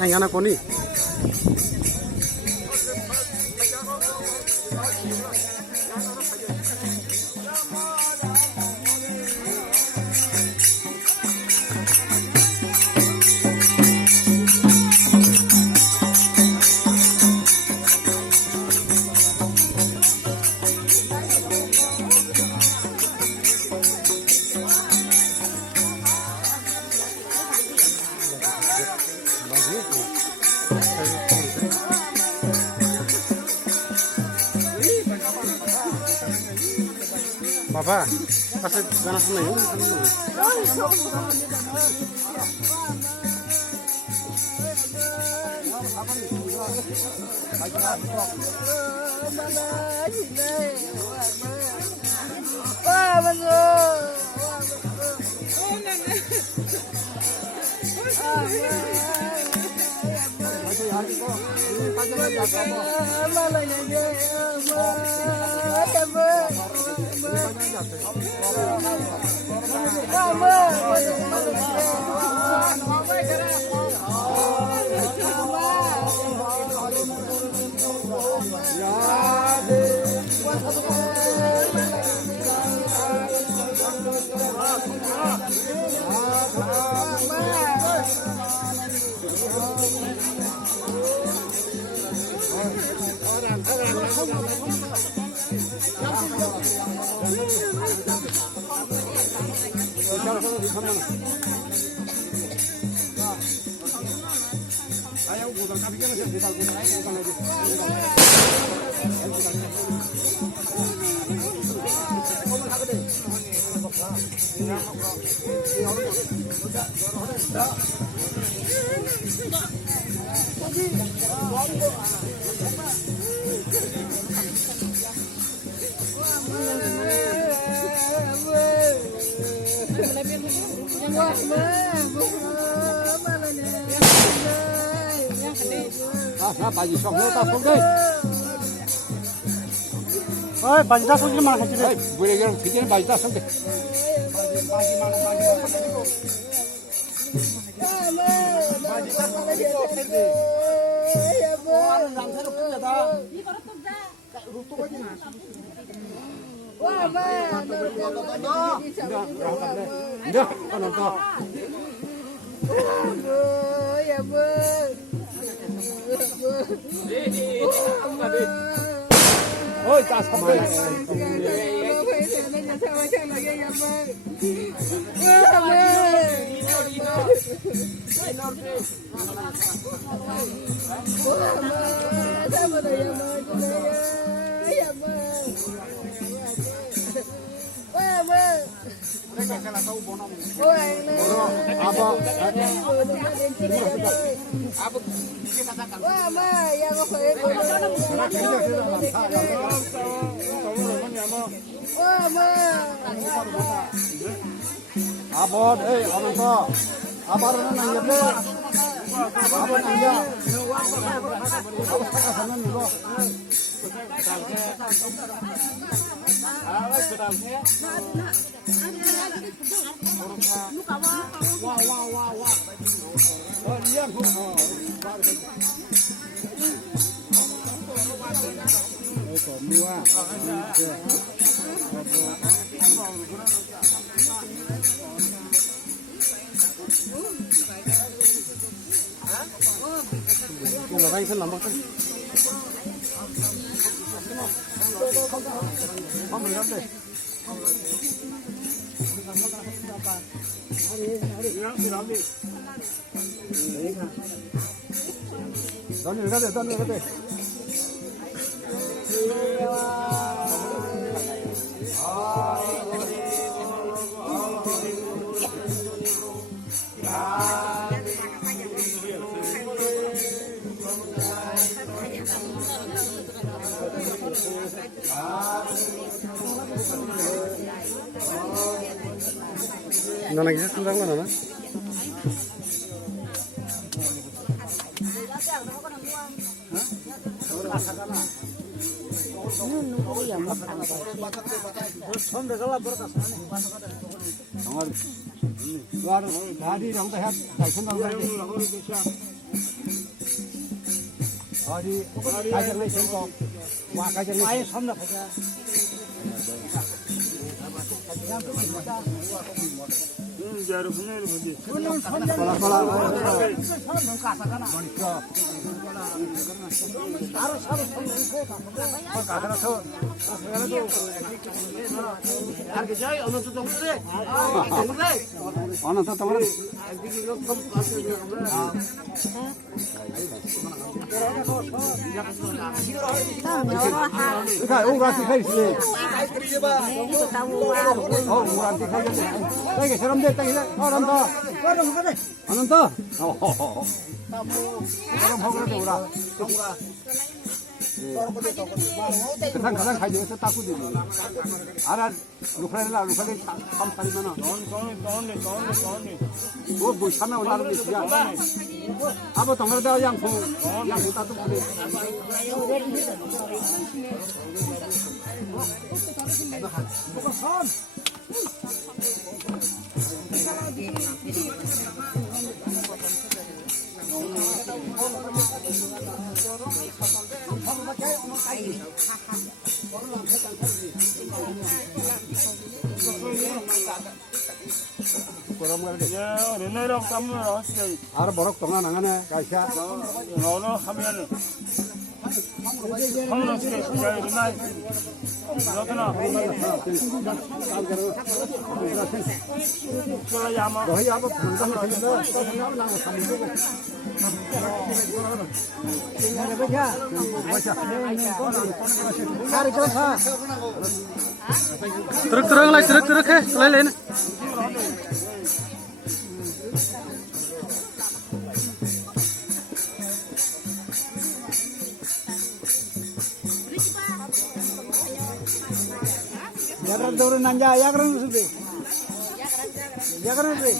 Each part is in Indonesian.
Anh ăn con đi. Papa, kasih ganas dulu ya. Baji sok lo tak sok deh. Oi, baji tak sok gimana kecil? Oi, boleh kan kecil baji tak sok deh. Baji mana baji tak sok deh. Baji tak sok deh. Ya bu. Orang ramai tu pun ada. Ini kalau tu dah. Rutuk aja nak. Wah, man. Dah, kan tu. Ya bu. Ôi cha sao mà abot orang tua abar nang yebe abot nang ya sanan dulu oh dia semua nggak kayak sen lambang kan? Om berikan deh. Dani. Nana kita tentang mana? Nunggu ya makan. Dari orang tehat, langsung dari kajar nih sengkok, wah kajar nih. Ayo sama kajar. Jarum punya ini begini. Kalau 가장 가지고서 닦고 되니. 알아, 루카렐라, 루카렐 참 살이잖아. 뭐 샤나 올라가는 게 지야. 아버 동그라다 양포 따도 그래. Ara borok tonga nangane kaisa nono hamen hamno se jai runai rotna chola yama rohi aba phangdang khayna nang samju ngare beja cari cosa Truk lai lai lain. Jagar turun nanja, jagar sudah. Jagar sudah.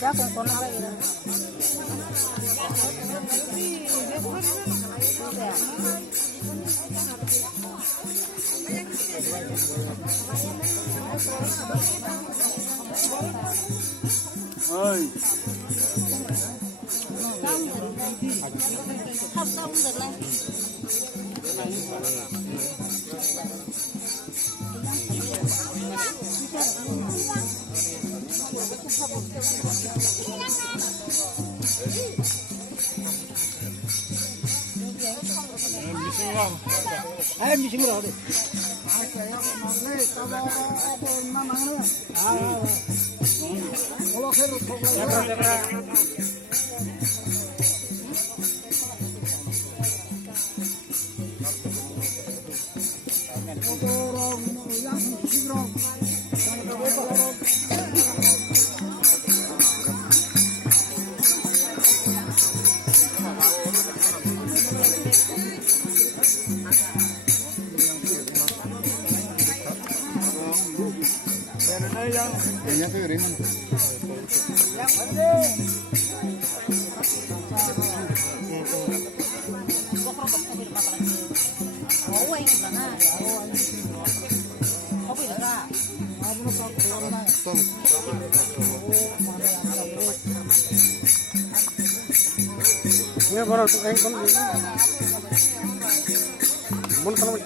Jagar kono lagi. oi Ayo bising roh deh. yang kiriman Ini baru tuh engkol ini. Bun kalau